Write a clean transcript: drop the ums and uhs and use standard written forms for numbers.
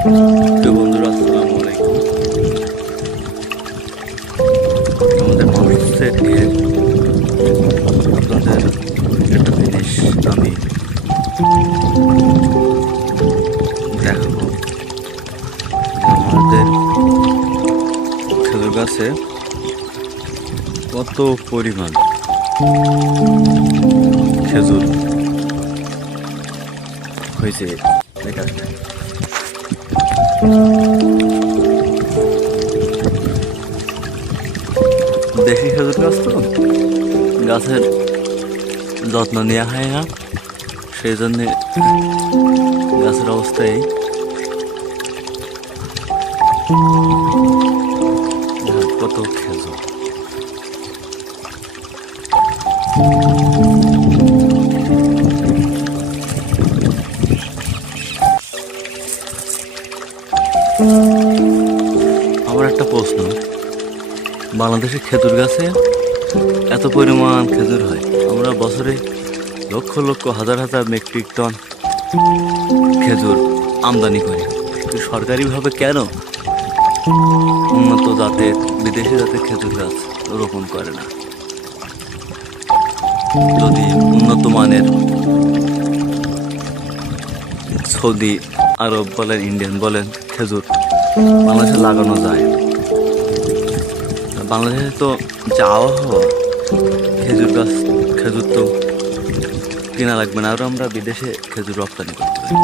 প্রিয় বন্ধুরা, আসসালামু আলাইকুম। আমাদের ভবিষ্যৎ নিয়ে আপনাদের একটা জিনিস আমি দেখাবো যে আমাদের খেজুর গাছে কত পরিমাণ খেজুর হয়েছে। দেখা যায় দেশি খেজুর গাছ তো গাছের যত্ন নেওয়া হয় না, সেই জন্যে গাছের অবস্থায় কত খেজুর। আমার একটা প্রশ্ন, বাংলাদেশে খেজুর গাছে এত পরিমাণ খেজুর হয়, আমরা বছরে লক্ষ লক্ষ হাজার হাজার মেট্রিক টন খেজুর আমদানি করি, কিন্তু সরকারিভাবে কেন উন্নত জাতের বিদেশি জাতের খেজুর গাছ রোপণ করে না? যদি উন্নত মানের সৌদি আরব বলেন, ইন্ডিয়ান বলেন, খেজুর বাংলাদেশে লাগানো যায়। বাংলাদেশে তো যা আবহাওয়া, খেজুর তো কেনা লাগবে না, আরও আমরা বিদেশে খেজুর রপ্তানি করতে পারি।